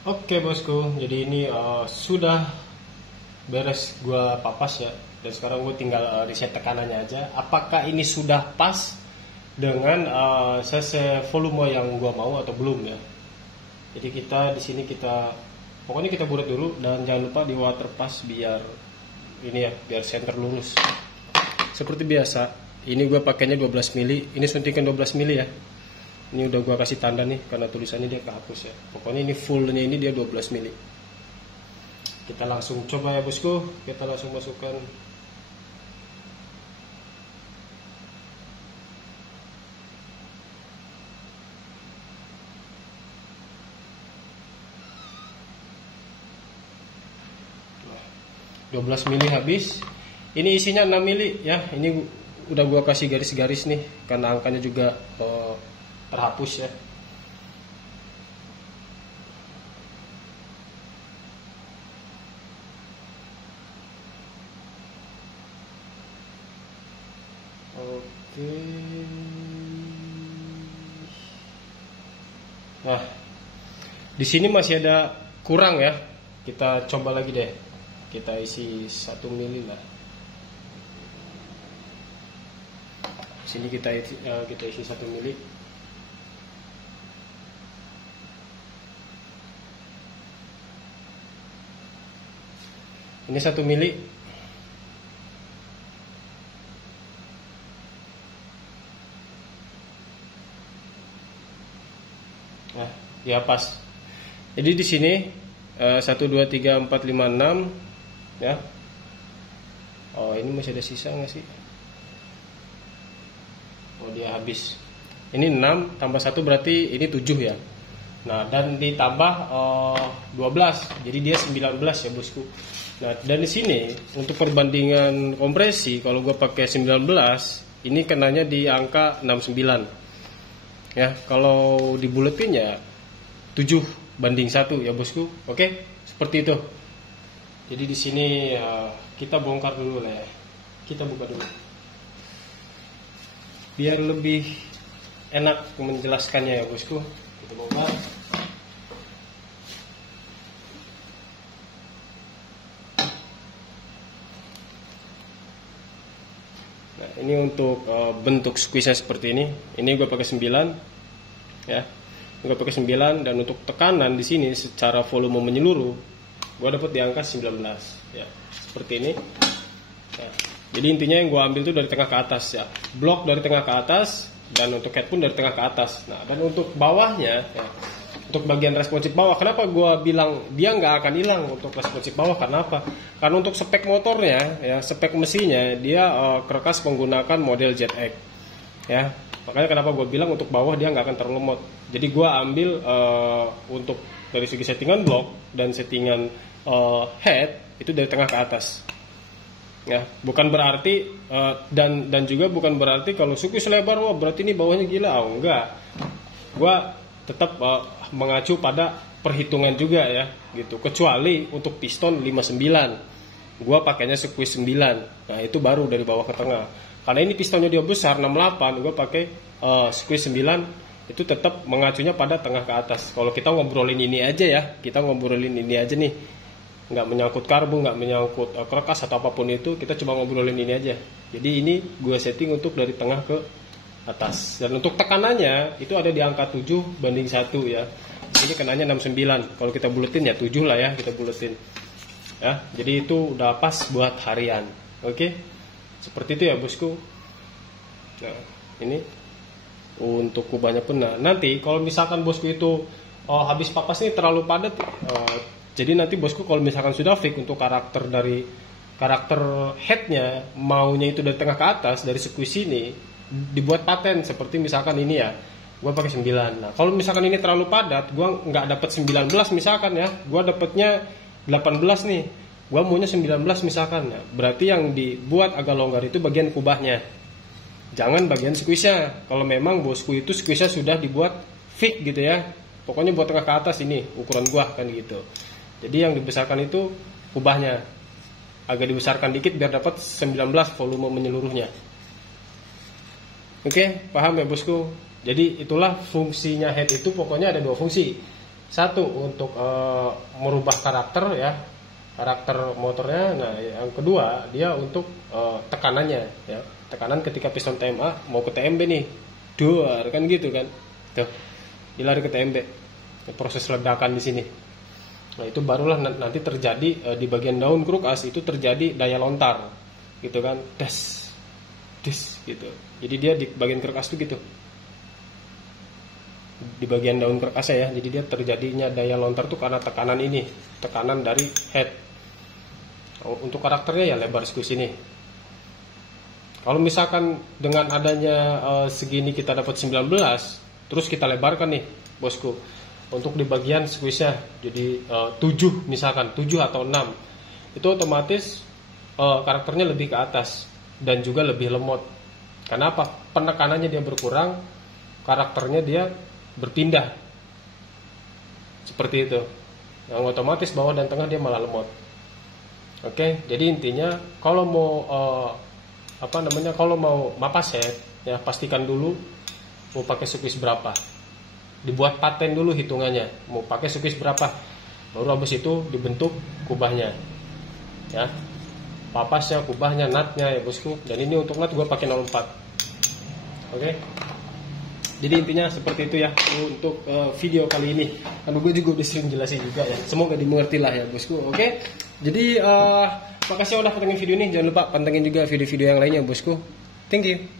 Oke bosku, jadi ini sudah beres gua papas ya, dan sekarang gue tinggal reset tekanannya aja. Apakah ini sudah pas dengan cc volume yang gua mau atau belum ya? Jadi kita di sini pokoknya kita bulat dulu, dan jangan lupa di water pass biar ini ya, biar center lurus. Seperti biasa, ini gue pakainya 12 mili, ini suntikan 12 mili ya. Ini udah gua kasih tanda nih karena tulisannya dia kehapus ya. Pokoknya ini fullnya ini dia 12 mili. Kita langsung coba ya bosku. Kita langsung masukkan. Nah, 12 mili habis. Ini isinya 6 mili ya. Ini udah gua kasih garis-garis nih karena angkanya juga terhapus ya. Oke. Nah, di sini masih ada kurang ya. Kita coba lagi deh. Kita isi 1 mili lah. Di sini kita isi 1 mili. Ini 1 mili. Nah, ya pas. Jadi di sini 1 2 3 4 5 6 ya. Oh, ini masih ada sisa nggak sih? Oh, dia habis. Ini 6 tambah 1 berarti ini 7 ya. Nah, dan ditambah 12. Jadi dia 19 ya, bosku. Nah, dan di sini untuk perbandingan kompresi kalau gue pakai 19, ini kenanya di angka 69. Ya, kalau dibuletin ya 7:1 ya, bosku. Oke, seperti itu. Jadi di sini kita bongkar dulu lah ya. Kita buka dulu. Biar lebih enak menjelaskannya ya, bosku. Kita bongkar. Nah, ini untuk bentuk squeeze-nya seperti ini. Ini gue pakai 9 ya. Gue pakai 9, dan untuk tekanan di sini secara volume menyeluruh gue dapat di angka 19 ya. Seperti ini. Ya. Jadi intinya yang gue ambil itu dari tengah ke atas ya. Blok dari tengah ke atas, dan untuk head pun dari tengah ke atas. Nah, dan untuk bawahnya ya, untuk bagian responsif bawah, kenapa gue bilang dia nggak akan hilang untuk responsif bawah? Karena apa? Karena untuk spek motornya ya, spek mesinnya dia kerekas menggunakan model ZX ya. Makanya kenapa gue bilang untuk bawah dia nggak akan terlemot. Jadi gue ambil untuk dari segi settingan blok dan settingan head itu dari tengah ke atas ya. Bukan berarti dan juga bukan berarti kalau squeeze lebar wah berarti ini bawahnya gila. Oh enggak, gue tetap mengacu pada perhitungan juga ya gitu. Kecuali untuk piston 59 gue pakainya squeeze 9. Nah, itu baru dari bawah ke tengah. Karena ini pistonnya dia besar 68, gue pakai squeeze 9. Itu tetap mengacunya pada tengah ke atas. Kalau kita ngobrolin ini aja ya, kita ngobrolin ini aja nih, nggak menyangkut karbu, nggak menyangkut kerekas atau apapun itu, kita coba ngobrolin ini aja. Jadi ini gue setting untuk dari tengah ke atas. Dan untuk tekanannya itu ada di angka 7:1 ya. Ini kenanya 69. Kalau kita buletin ya 7 lah ya, kita buletin ya. Jadi itu udah pas buat harian. Oke, seperti itu ya, bosku. Nah, ini untuk kubahnya pun. Nah, nanti kalau misalkan bosku itu habis papas ini terlalu padat, jadi nanti bosku kalau misalkan sudah fix untuk karakter headnya maunya itu dari tengah ke atas, dari squeeze ini dibuat paten seperti misalkan ini ya, gue pakai 9. Nah, kalau misalkan ini terlalu padat, gue nggak dapat 19 misalkan ya, gue dapatnya 18 nih, gue maunya 19 misalkan ya, berarti yang dibuat agak longgar itu bagian kubahnya, jangan bagian squeeze-nya. Kalau memang bosku itu squeeze-nya sudah dibuat fix gitu ya, pokoknya buat tengah ke atas, ini ukuran gua kan gitu. Jadi yang dibesarkan itu kubahnya, agak dibesarkan dikit biar dapat 19 volume menyeluruhnya. Oke, paham ya bosku? Jadi itulah fungsinya head itu, pokoknya ada dua fungsi. Satu untuk merubah karakter ya, karakter motornya. Nah yang kedua dia untuk tekanannya ya, tekanan ketika piston TMA mau ke TMB nih, duar kan gitu kan, tuh dilari ke TMB, proses ledakan di sini. Nah itu barulah nanti terjadi di bagian daun kruk as itu terjadi daya lontar gitu kan, des gitu. Jadi dia di bagian kruk as itu gitu, di bagian daun kruk as ya. Jadi dia terjadinya daya lontar tuh karena tekanan ini, tekanan dari head. Untuk karakternya ya lebar squeeze ini. Kalau misalkan dengan adanya segini kita dapat 19, terus kita lebarkan nih bosku, untuk di bagian squeeze-nya jadi 7 misalkan, 7 atau 6, itu otomatis karakternya lebih ke atas dan juga lebih lemot. Kenapa? Penekanannya dia berkurang, karakternya dia berpindah seperti itu, yang otomatis bawah dan tengah dia malah lemot. Oke, jadi intinya kalau mau kalau mau mapas head ya, pastikan dulu mau pakai squeeze berapa, dibuat paten dulu hitungannya mau pakai squeeze berapa, baru habis itu dibentuk kubahnya ya, papasnya, kubahnya, nutnya ya bosku. Dan ini untuk nut gue pakai 04. Oke. Jadi intinya seperti itu ya untuk video kali ini. Karena gue juga udah sering jelasin juga ya. Semoga dimengerti lah ya bosku. Oke. Jadi makasih udah pantengin video ini. Jangan lupa pantengin juga video-video yang lainnya bosku. Thank you.